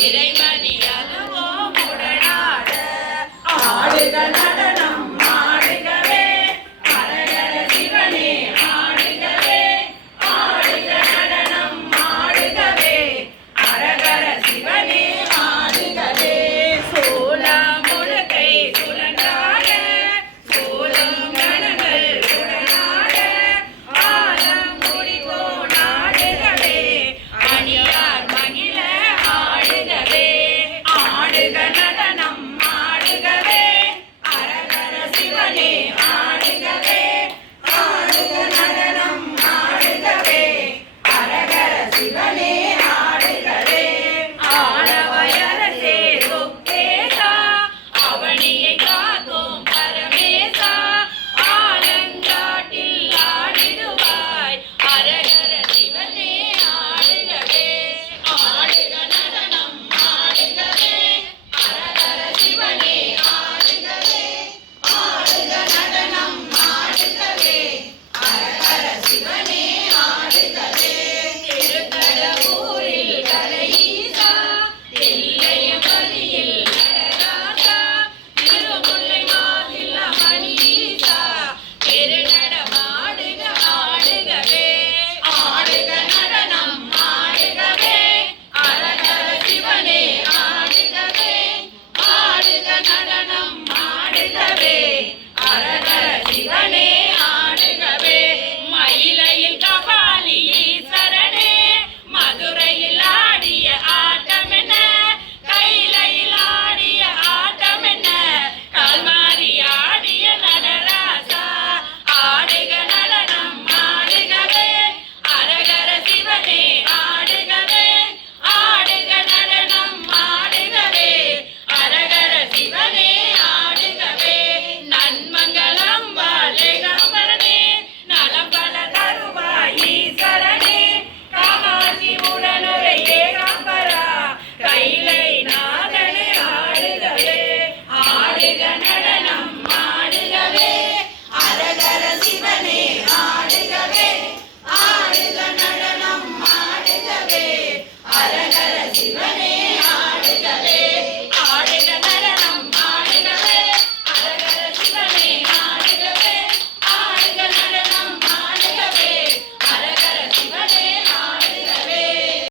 It ain't my deal.